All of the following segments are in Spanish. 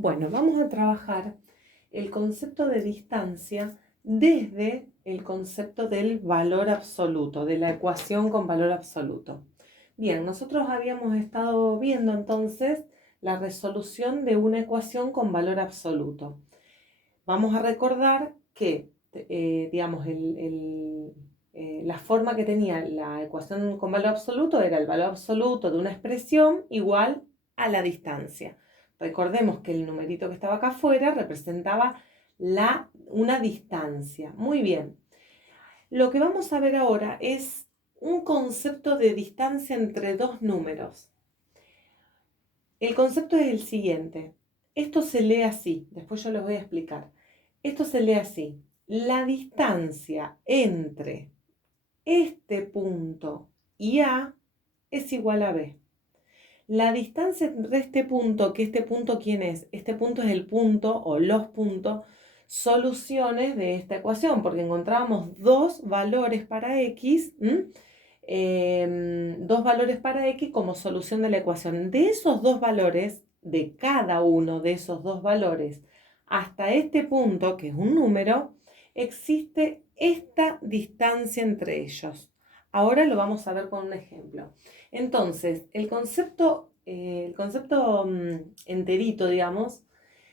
Bueno, vamos a trabajar el concepto de distancia desde el concepto del valor absoluto, de la ecuación con valor absoluto. Bien, nosotros habíamos estado viendo entonces la resolución de una ecuación con valor absoluto. Vamos a recordar que, digamos, la forma que tenía la ecuación con valor absoluto era el valor absoluto de una expresión igual a la distancia. Recordemos que el numerito que estaba acá afuera representaba una distancia. Muy bien. Lo que vamos a ver ahora es un concepto de distancia entre dos números. El concepto es el siguiente. Esto se lee así, después yo les voy a explicar. Esto se lee así. La distancia entre este punto y A es igual a B. La distancia entre este punto, que este punto, ¿quién es? Este punto es el punto o los puntos, soluciones de esta ecuación, porque encontrábamos dos valores para X, dos valores para X como solución de la ecuación. De esos dos valores, de cada uno de esos dos valores, hasta este punto, que es un número, existe esta distancia entre ellos. Ahora lo vamos a ver con un ejemplo. Entonces, el concepto enterito, digamos,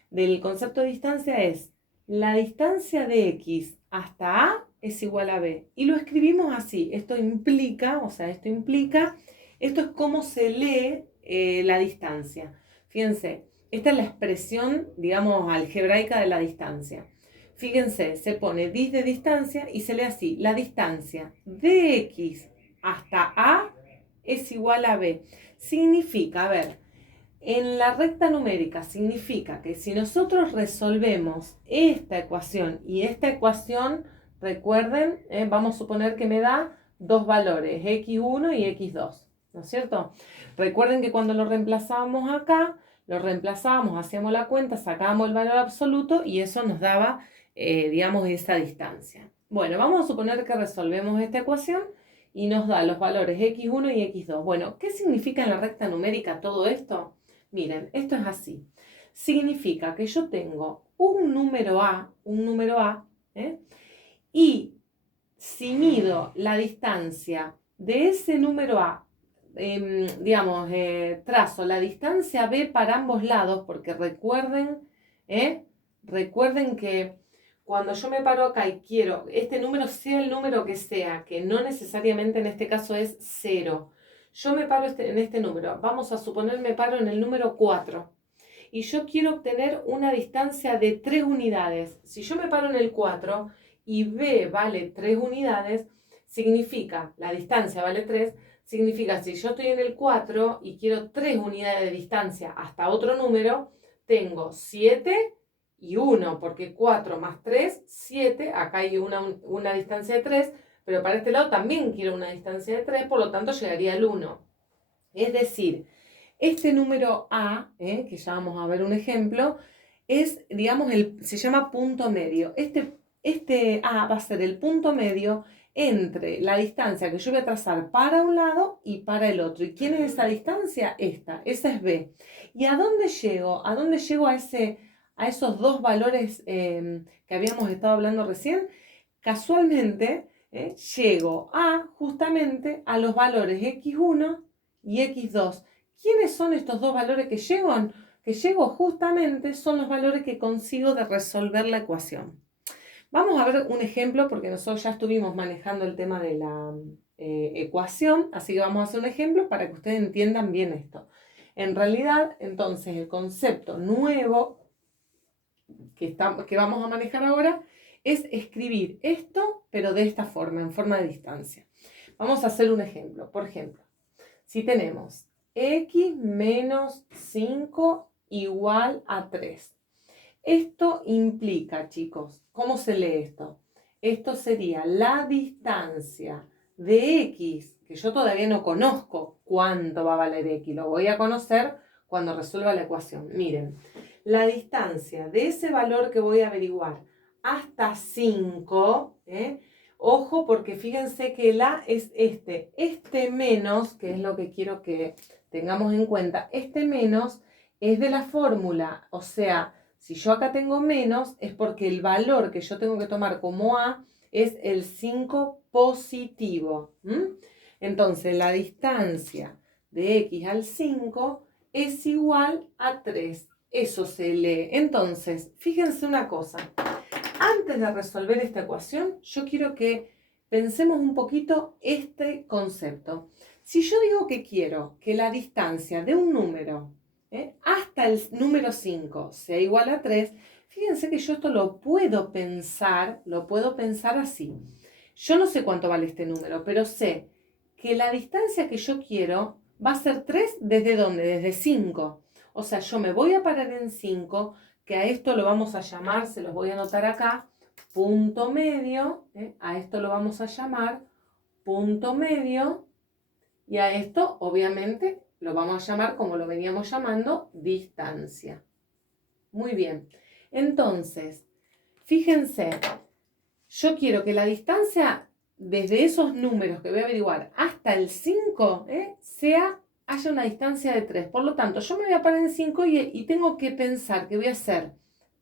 del concepto de distancia es la distancia de X hasta A es igual a B. Y lo escribimos así. Esto es como se lee la distancia. Fíjense, esta es la expresión, digamos, algebraica de la distancia. Fíjense, se pone dis de distancia y se lee así. La distancia de X hasta A es igual a B. Significa, a ver, en la recta numérica significa que si nosotros resolvemos esta ecuación y esta ecuación, recuerden, vamos a suponer que me da dos valores, x1 y x2, ¿no es cierto? Recuerden que cuando lo reemplazábamos acá, lo reemplazábamos, hacíamos la cuenta, sacábamos el valor absoluto y eso nos daba, digamos, esa distancia. Bueno, vamos a suponer que resolvemos esta ecuación y nos da los valores x1 y x2. Bueno, ¿qué significa en la recta numérica todo esto? Miren, esto es así. Significa que yo tengo un número A, y si mido la distancia de ese número A, trazo la distancia B para ambos lados, porque recuerden que cuando yo me paro acá y quiero este número, sea el número que sea, que no necesariamente en este caso es 0, yo me paro en este número, vamos a suponer me paro en el número 4 y yo quiero obtener una distancia de 3 unidades. Si yo me paro en el 4 y B vale 3 unidades, significa, la distancia vale 3, significa si yo estoy en el 4 y quiero 3 unidades de distancia hasta otro número, tengo 7 y 1, porque 4 más 3, 7, acá hay una distancia de 3, pero para este lado también quiero una distancia de 3, por lo tanto llegaría al 1. Es decir, este número A, que ya vamos a ver un ejemplo, es, digamos, se llama punto medio. Este A va a ser el punto medio entre la distancia que yo voy a trazar para un lado y para el otro. ¿Y quién es esa distancia? Esa es B. ¿Y a dónde llego? ¿A dónde llego a esos dos valores que habíamos estado hablando recién? Casualmente, llego justamente a los valores x1 y x2. ¿Quiénes son estos dos valores que llego? Que llego justamente son los valores que consigo de resolver la ecuación. Vamos a ver un ejemplo porque nosotros ya estuvimos manejando el tema de la ecuación, así que vamos a hacer un ejemplo para que ustedes entiendan bien esto. En realidad, entonces, el concepto nuevo que vamos a manejar ahora es escribir esto, pero de esta forma, en forma de distancia. Vamos a hacer un ejemplo. Por ejemplo, si tenemos x menos 5 igual a 3. Esto implica, chicos, ¿cómo se lee esto? Esto sería la distancia de x, que yo todavía no conozco cuánto va a valer x, lo voy a conocer cuando resuelva la ecuación. Miren, la distancia de ese valor que voy a averiguar hasta 5, ojo, porque fíjense que el A es este menos, que es lo que quiero que tengamos en cuenta, este menos es de la fórmula, o sea, si yo acá tengo menos, es porque el valor que yo tengo que tomar como A es el 5 positivo. Entonces, la distancia de x al 5 es igual a 3. Eso se lee. Entonces, fíjense una cosa. Antes de resolver esta ecuación, yo quiero que pensemos un poquito este concepto. Si yo digo que quiero que la distancia de un número hasta el número 5 sea igual a 3, fíjense que yo esto lo puedo pensar así. Yo no sé cuánto vale este número, pero sé que la distancia que yo quiero va a ser 3 ¿desde dónde? Desde 5. O sea, yo me voy a parar en 5, que a esto lo vamos a llamar, se los voy a anotar acá, punto medio, a esto lo vamos a llamar punto medio, y a esto obviamente lo vamos a llamar como lo veníamos llamando, distancia. Muy bien, entonces, fíjense, yo quiero que la distancia desde esos números que voy a averiguar hasta el 5 haya una distancia de 3. Por lo tanto, yo me voy a parar en 5 y tengo que pensar que voy a hacer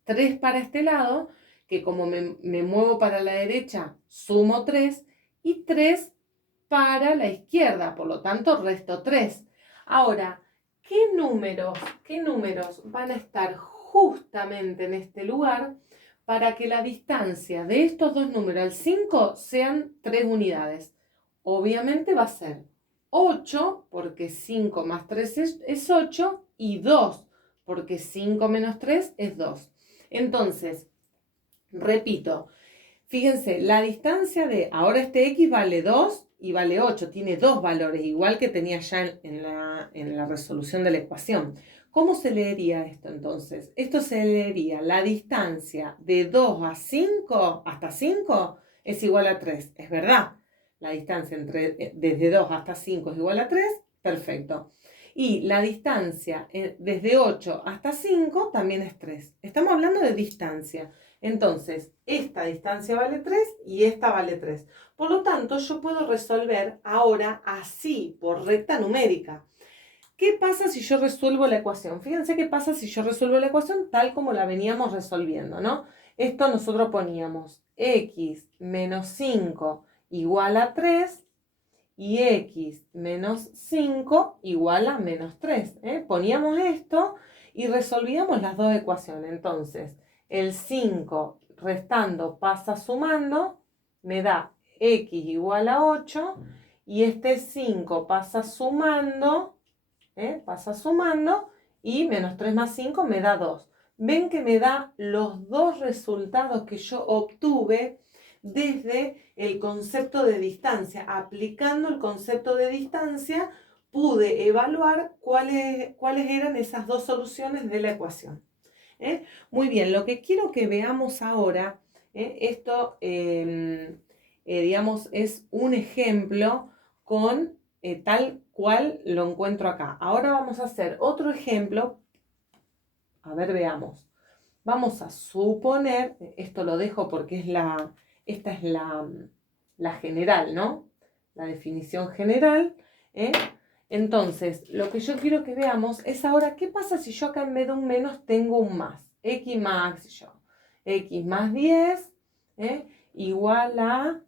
3 para este lado, que como me muevo para la derecha, sumo 3, y 3 para la izquierda, por lo tanto, resto 3. Ahora, ¿qué números van a estar justamente en este lugar para que la distancia de estos dos números al 5 sean 3 unidades? Obviamente va a ser 8, porque 5 más 3 es 8, y 2, porque 5 menos 3 es 2. Entonces, repito, fíjense, la distancia de, ahora este x vale 2 y vale 8, tiene dos valores, igual que tenía ya en la resolución de la ecuación. ¿Cómo se leería esto entonces? Esto se leería, la distancia de 2 a 5, hasta 5, es igual a 3, ¿es verdad? La distancia desde 2 hasta 5 es igual a 3, perfecto. Y la distancia desde 8 hasta 5 también es 3. Estamos hablando de distancia. Entonces, esta distancia vale 3 y esta vale 3. Por lo tanto, yo puedo resolver ahora así, por recta numérica. ¿Qué pasa si yo resuelvo la ecuación? Fíjense qué pasa si yo resuelvo la ecuación tal como la veníamos resolviendo, ¿no? Esto nosotros poníamos x menos 5 igual a 3 y x menos 5 igual a menos 3. Poníamos esto y resolvíamos las dos ecuaciones. Entonces, el 5 restando pasa sumando, me da x igual a 8, y este 5 pasa sumando, y menos 3 más 5 me da 2. Ven que me da los dos resultados que yo obtuve desde el concepto de distancia. Aplicando el concepto de distancia, pude evaluar cuáles eran esas dos soluciones de la ecuación. Muy bien, lo que quiero que veamos ahora, esto, digamos, es un ejemplo con tal cual lo encuentro acá. Ahora vamos a hacer otro ejemplo. A ver, veamos. Vamos a suponer, esto lo dejo porque esta es la general, ¿no? La definición general. Entonces, lo que yo quiero que veamos es ahora, ¿qué pasa si yo acá en vez de un menos tengo un más? X más 10 igual a,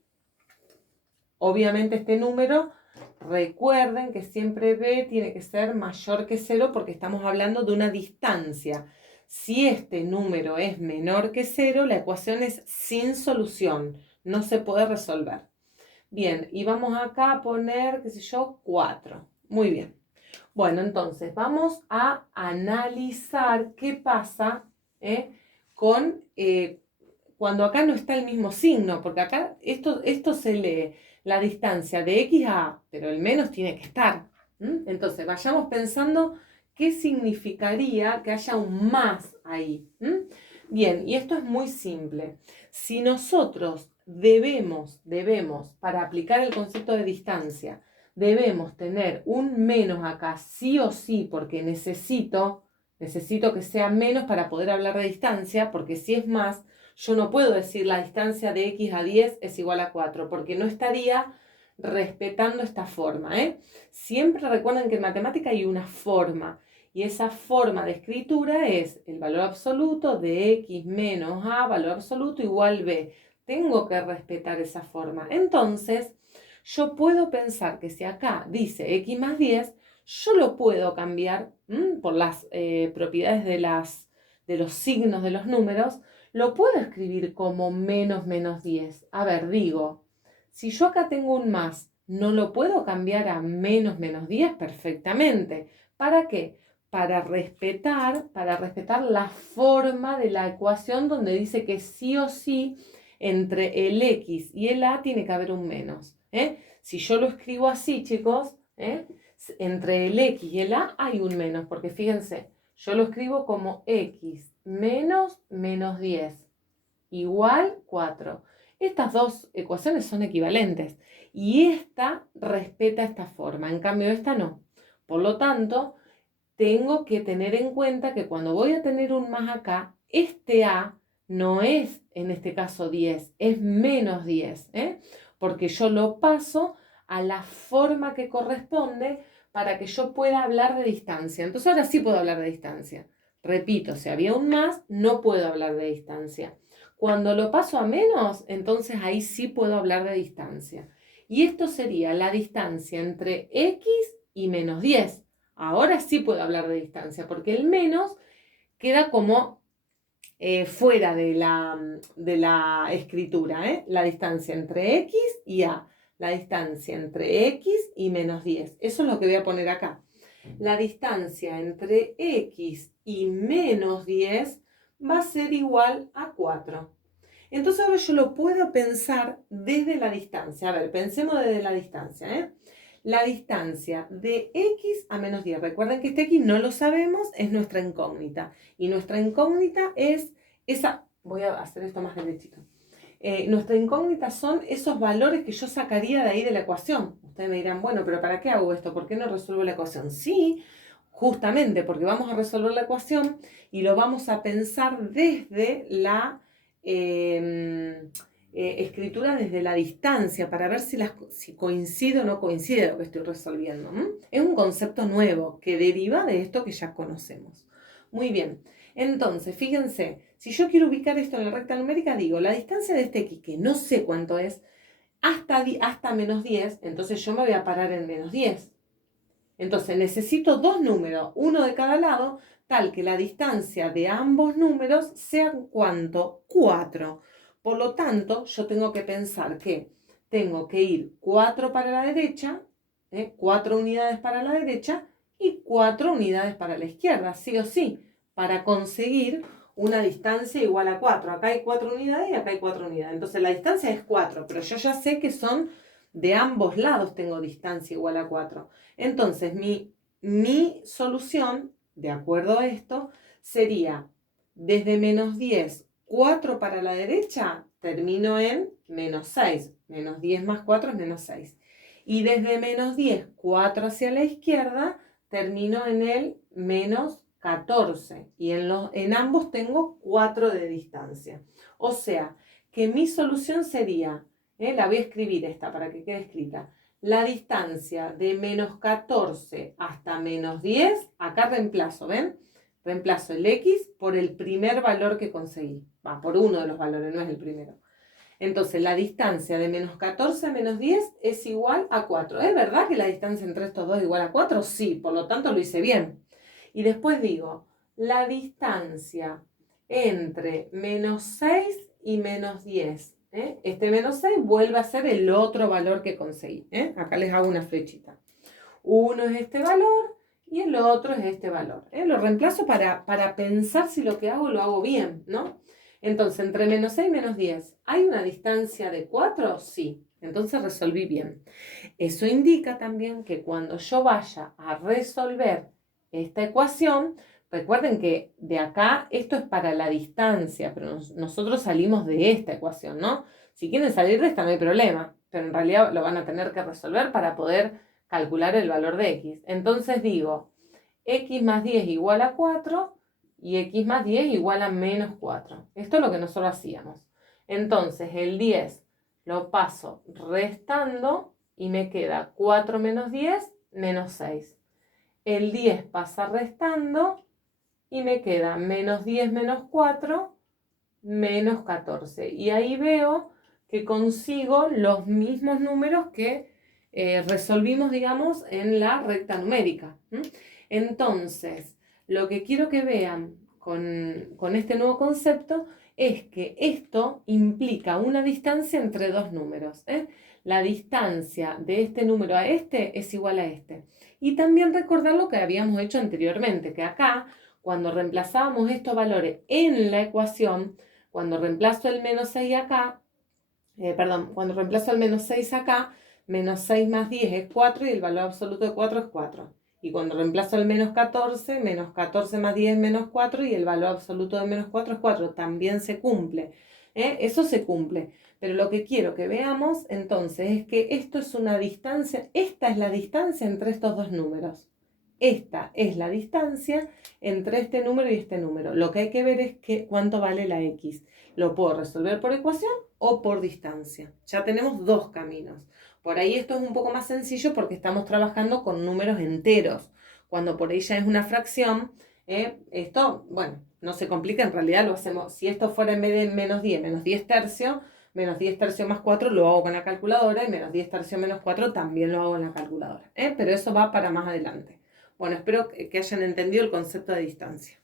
obviamente este número, recuerden que siempre B tiene que ser mayor que 0 porque estamos hablando de una distancia. Si este número es menor que 0, la ecuación es sin solución, no se puede resolver. Bien, y vamos acá a poner, qué sé yo, 4. Muy bien. Bueno, entonces vamos a analizar qué pasa cuando acá no está el mismo signo, porque acá esto se lee la distancia de x a A, pero el menos tiene que estar. Entonces vayamos pensando qué significaría que haya un más ahí. Bien, y esto es muy simple. Si nosotros debemos, para aplicar el concepto de distancia, debemos tener un menos acá sí o sí, porque necesito que sea menos para poder hablar de distancia, porque si es más, yo no puedo decir la distancia de x a 10 es igual a 4, porque no estaría respetando esta forma. Siempre recuerden que en matemática hay una forma, Y esa forma de escritura es el valor absoluto de x menos a, valor absoluto, igual b. Tengo que respetar esa forma. Entonces, yo puedo pensar que si acá dice x más 10, yo lo puedo cambiar por las propiedades de los signos de los números, lo puedo escribir como menos 10. A ver, digo, si yo acá tengo un más, ¿no lo puedo cambiar a menos 10? Perfectamente. ¿Para qué? Para respetar la forma de la ecuación donde dice que sí o sí entre el x y el a tiene que haber un menos. Si yo lo escribo así, chicos, entre el x y el a hay un menos, porque fíjense, yo lo escribo como x menos 10 igual 4. Estas dos ecuaciones son equivalentes y esta respeta esta forma, en cambio esta no. Por lo tanto, tengo que tener en cuenta que cuando voy a tener un más acá, este a no es en este caso 10, es menos 10, porque yo lo paso a la forma que corresponde para que yo pueda hablar de distancia. Entonces ahora sí puedo hablar de distancia. Repito, si había un más, no puedo hablar de distancia. Cuando lo paso a menos, entonces ahí sí puedo hablar de distancia. Y esto sería la distancia entre x y menos 10. Ahora sí puedo hablar de distancia, porque el menos queda como fuera de la escritura, la distancia entre x y a, la distancia entre x y menos 10. Eso es lo que voy a poner acá. La distancia entre x y menos 10 va a ser igual a 4. Entonces ahora yo lo puedo pensar desde la distancia. A ver, pensemos desde la distancia, La distancia de x a menos 10. Recuerden que este x no lo sabemos, es nuestra incógnita. Y nuestra incógnita es esa... Voy a hacer esto más derechito. Nuestra incógnita son esos valores que yo sacaría de ahí de la ecuación. Ustedes me dirán, bueno, pero ¿para qué hago esto? ¿Por qué no resuelvo la ecuación? Sí, justamente porque vamos a resolver la ecuación y lo vamos a pensar desde la escritura, desde la distancia, para ver si coincide o no coincide lo que estoy resolviendo. Es un concepto nuevo que deriva de esto que ya conocemos. Muy bien, entonces, fíjense, si yo quiero ubicar esto en la recta numérica, digo, la distancia de este x, que no sé cuánto es, hasta menos 10, entonces yo me voy a parar en menos 10. Entonces necesito dos números, uno de cada lado, tal que la distancia de ambos números sea ¿cuánto? 4. Por lo tanto, yo tengo que pensar que tengo que ir 4 para la derecha, 4 unidades para la derecha y 4 unidades para la izquierda, sí o sí, para conseguir una distancia igual a 4. Acá hay 4 unidades y acá hay 4 unidades. Entonces la distancia es 4, pero yo ya sé que son de ambos lados tengo distancia igual a 4. Entonces, mi solución, de acuerdo a esto, sería desde menos 10, 4 para la derecha, termino en menos 6. Menos 10 más 4 es menos 6. Y desde menos 10, 4 hacia la izquierda, termino en el menos 14. Y en ambos tengo 4 de distancia. O sea, que mi solución sería, la voy a escribir esta para que quede escrita, la distancia de menos 14 hasta menos 10, acá reemplazo, ¿ven? Reemplazo el x por el primer valor que conseguí. Va, por uno de los valores, no es el primero. Entonces, la distancia de menos 14 a menos 10 es igual a 4. ¿Es verdad que la distancia entre estos dos es igual a 4? Sí, por lo tanto lo hice bien. Y después digo, la distancia entre menos 6 y menos 10. Este menos 6 vuelve a ser el otro valor que conseguí. Acá les hago una flechita. Uno es este valor y el otro es este valor. Lo reemplazo para pensar si lo que hago lo hago bien, ¿no? Entonces, entre menos 6 y menos 10, ¿hay una distancia de 4? Sí. Entonces resolví bien. Eso indica también que cuando yo vaya a resolver esta ecuación, recuerden que de acá esto es para la distancia, pero nosotros salimos de esta ecuación, ¿no? Si quieren salir de esta no hay problema, pero en realidad lo van a tener que resolver para poder calcular el valor de x. Entonces digo, x más 10 igual a 4 y x más 10 igual a menos 4. Esto es lo que nosotros hacíamos. Entonces el 10 lo paso restando y me queda 4 menos 10 menos 6. el 10 pasa restando y me queda menos 10 menos 4 menos 14. Y ahí veo que consigo los mismos números que resolvimos, digamos, en la recta numérica. Entonces, lo que quiero que vean con este nuevo concepto es que esto implica una distancia entre dos números. La distancia de este número a este es igual a este. Y también recordar lo que habíamos hecho anteriormente, que acá, cuando reemplazábamos estos valores en la ecuación, cuando reemplazo el menos 6 acá, cuando reemplazo el menos 6 acá, menos 6 más 10 es 4 y el valor absoluto de 4 es 4. Y cuando reemplazo el menos 14 más 10 es menos 4 y el valor absoluto de menos 4 es 4. También se cumple. Eso se cumple. Pero lo que quiero que veamos entonces es que esto es una distancia, esta es la distancia entre estos dos números. Esta es la distancia entre este número y este número. Lo que hay que ver es cuánto vale la x. Lo puedo resolver por ecuación o por distancia. Ya tenemos dos caminos. Por ahí esto es un poco más sencillo porque estamos trabajando con números enteros. Cuando por ahí ya es una fracción, esto, bueno, no se complica, en realidad lo hacemos. Si esto fuera en vez de menos 10 tercios, menos 10 tercios más 4 lo hago con la calculadora y menos 10 tercios menos 4 también lo hago en la calculadora. Pero eso va para más adelante. Bueno, espero que hayan entendido el concepto de distancia.